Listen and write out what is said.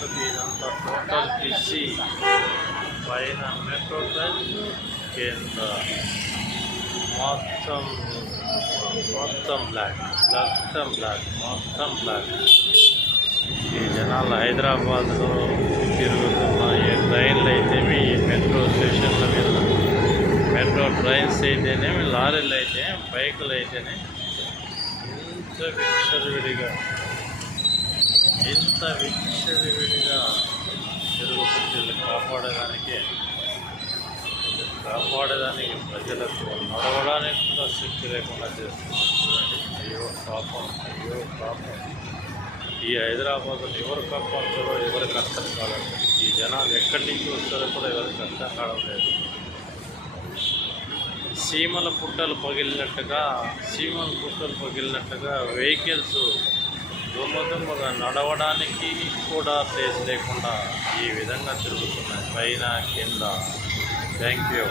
మటుకు ఇదంతా టోటల్ తీసి పైన మెట్రో ట్రైన్ కింద మొత్తం మొత్తం బ్లాక్ ఈ జనాలు హైదరాబాద్లో తిరుగుతున్న ఈ ట్రైన్లు అయితేమి ఈ మెట్రో స్టేషన్ల మీద మెట్రో ట్రైన్స్ అయితేనేమి లారీలు అయితే బైకులు అయితేనే ఇంత విచ్చలవిడిగా తిరుగుతుంది కాపాడేదానికి ప్రజలకు నడవడానికి కూడా శక్తి లేకుండా చేస్తున్నారు. చూడండి, అయ్యో పాపం. ఈ హైదరాబాద్లో ఎవరు కాపాడుతారో ఎవరికి అర్థం కాలేదు. ఈ జనాలు ఎక్కడి నుంచి వస్తారో కూడా ఎవరికి అర్థం కావడం లేదు. సీమల పుట్టలు పగిలినట్టుగా వెహికల్స్ దుమ్మగా నడవడానికి కూడా ప్లేస్ లేకుండా ఈ విధంగా తిరుగుతున్నాయి పైన కింద. Thank you.